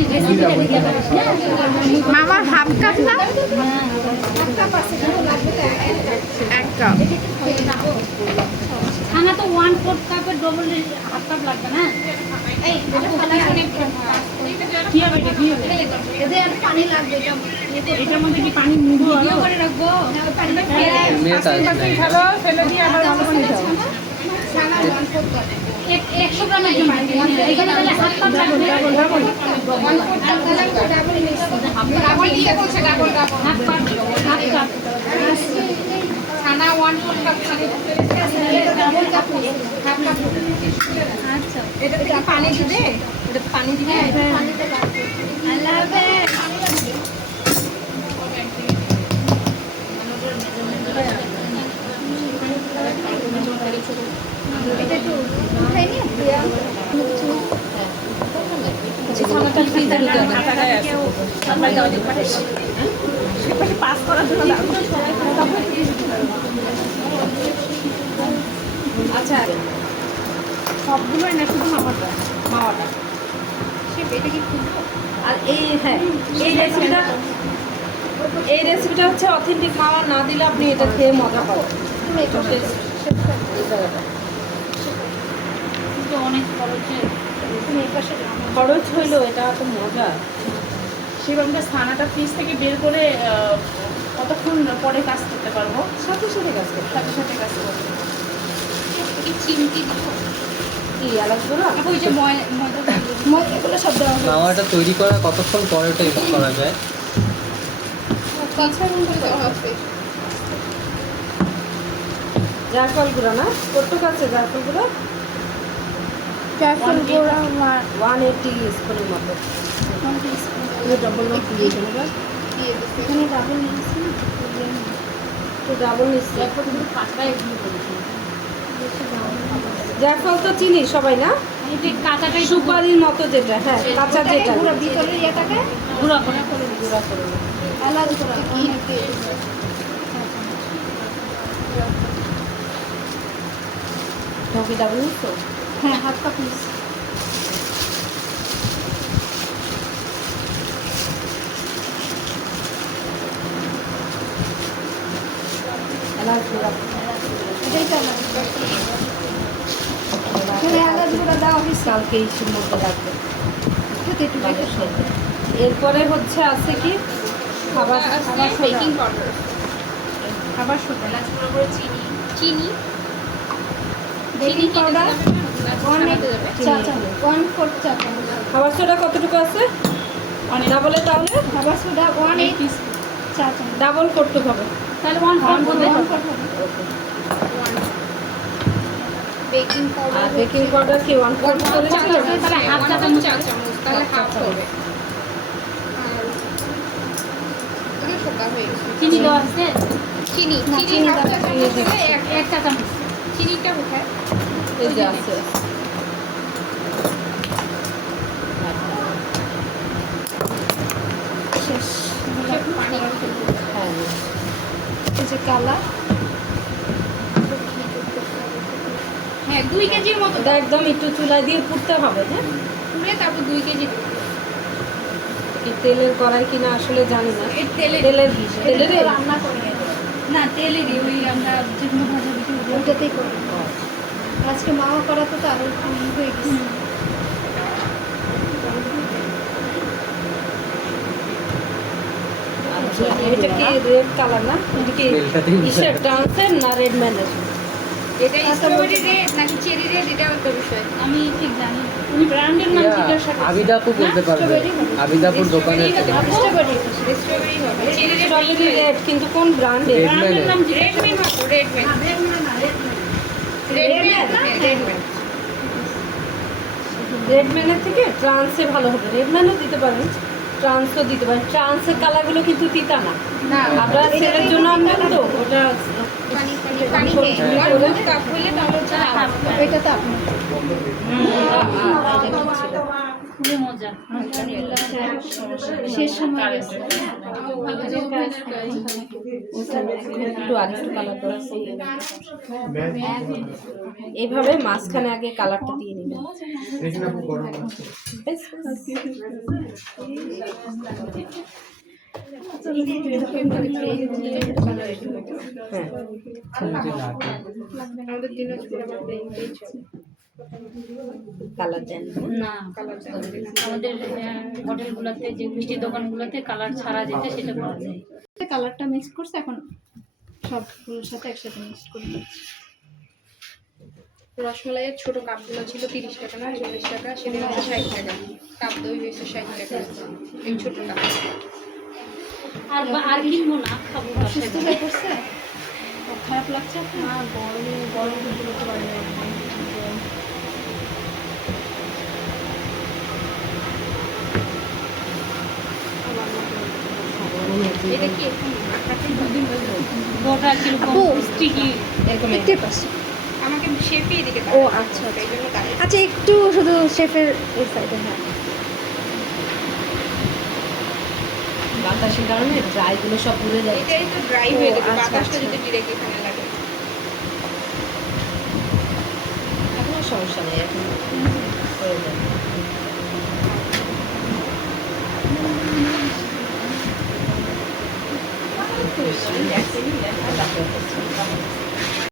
হ্যাঁ মামার half cup না? এক কাপ। ছানা তো ওয়ান ফোর্থ কাপের ডবল হাফ কাপ লাগবে না? কি হবে এটা কি হবে? পানি লাগবে এটার মধ্যে কি পানি মুড়ো? করে রাখব। পানিটা ফেলে দিয়ে আবার ভালো করে নিতে হবে ছানা ওয়ান ফোর্থ করে একশো গ্রামের জন্য এখানে তাহলে হাফ কাপ লাগবে ওয়ান ফোর্থ তাহলে ডাবল দিয়ে বলছে double double half cup half cup ছানা one fourth cup double cup half cup আচ্ছা। এটা থেকে পানি দিবে? এটা পানি দিবে। আল্লাহ হাফেজ এটা একটু উঠাই নিয়ে দিয়া ছানাটা ফ্রিজে ঢুকে পাস করার জন্য আচ্ছা সবগুলোই না শুধু মামাটা? মাওয়াটা এটা কি আর এই হ্যাঁ এই রেসিপিটা এই রেসিপিটা হচ্ছে অথেন্টিক মাওয়া না দিলে আপনি এটা খেয়ে মজা পাবেন। অনেক খরচের এই পাশে খরচ হইল এটা তো মজা। শিবমটা ছানাটা ফ্রিজ থেকে বের করে কতক্ষণ পরে কাজ করতে পারব? সাথে সাথে কাজ করব সাথে সাথে কাজ করব। চিমটি দিব। কি এলাচ গুঁড়া ওই যে ময়দা এগুলো সব দেওয়া হবে মাওয়াটা তৈরি করার কতক্ষণ পরে ইউজ করা যায়? জায়ফল গুঁড়া না কত আছে জায়ফল গুঁড়া জায়ফল গুঁড়া আমার ওয়ান এইটি স্পুনের মতো ডবল নোট দিয়ে। এখানে ডাবল নিয়েছি ডাবল এগুলো করেছি জায়ফল তো চিনি সবাই না? কাঁচাটাই সুপারির মতো যেটা হ্যাঁ কাঁচা যেটা। পুরো ভিতরে ইয়েটাকে গুঁড়া করে গুঁড়া করে। এলাচ গুঁড়া। ঢোকি ডাবল নিচ্ছো হ্যাঁ হাফ কাপ কালকে মধ্যে রাখবে এরপরে হচ্ছে আছে কি? খাবার খাবার বেকিং পাউডার খাবার সোডা চিনি। চিনি? বেকিং পাউডার খাবার সোডা কতটুকু আছে? ডাবলে তাহলে? খাবার সোডা ওয়ান এইট চা চামচ ডাবল করতে হবে। তাহলে ওয়ান বেকিং পাউডার কি ওয়ান তাহলে হাফ চা চামচ তাহলে হাফ হবে। চিনি দেওয়া আছে? চিনি। হাফ চা চামচ। চিনিটা কোথায়? আছে শেষ হ্যাঁ এই হ্যাঁ দুই কেজির মতো। একদম একটু চুলায় দিয়ে পুড়তে হবে হ্যাঁ? পুড়ে তারপর দুই কেজি কি তেলের কড়াই কিনা আসলে জানি না। এই তেলে তেলের তেলের তেলের রান্না করে। না তেলেরই ওই আমরা যেগুলো ভাজা ওইটাতেই করে। আজকে মামা করাতে তো আরও হয়ে গেছে। আচ্ছা, এটা কি রেড কালার না? এটা কি রেড ম্যানের এটা স্ট্রবেরি রেড নাকি চেরি রেড এটা একটা বিষয়। আমি ঠিক জানি না। তুমি ব্র্যান্ডের নাম জিজ্ঞাসা করো আবিদাপু বলতে পারবে। আবিদাপুর দোকানের স্ট্রবেরি স্ট্রবেরি হবে। চেরি রেড স্ট্রবেরি কিন্তু কোন ব্র্যান্ডের ব্র্যান্ডের নাম রেড মেন হবে red men red men red men red ম্যানের থেকে ট্রান্সে ভালো হবে। রেড ম্যানও দিতে পারেন। ট্রান্সও দিতে পারেন। ট্রান্সের কালারগুলো কিন্তু তিতা না। আপনার ছেলের জন্য আনবেন তো ওটা এটা তো আপনার। খুবই মজা। শেষ সময় গেছে। একটু কালার করা এইভাবে মাঝখানে আগে কালারটা দিয়ে নেবেন। হ্যাঁ। কালার দেন না আমাদের হোটেলগুলোতে যে মিষ্টির দোকানগুলোতে কালার ছাড়া যেতে সেটা পাওয়া যায়। কালারটা মিক্স করছে এখন সবগুলোর সাথে একসাথে মিক্স করে দিচ্ছি রসমালাইয়ের ছোট কাপগুলো ছিল তিরিশ টাকা না চল্লিশ টাকা সেটা হচ্ছে ষাট টাকা। কাপ দই হয়েছে ষাট টাকা। এই ছোট কাপ। আর আর কিনবো না খাব সুস্থ হয়ে পড়ছে? খারাপ লাগছে? না গরমে গরম করতে পারি ও আচ্ছা আচ্ছা। আচ্ছা একটু শুধু শেফের এই সাইডে হ্যাঁ। বাতাসের কারণে ড্রাইগুলো সব উড়ে যায়। এটাই তো ড্রাই হয়ে যেত আচ্ছা, বাতাসটা আচ্ছা। যদি ডিরেক্ট এখানে লাগে। কোনো সমস্যা নেই এখন হয়ে 一年，一年 nhạc tí.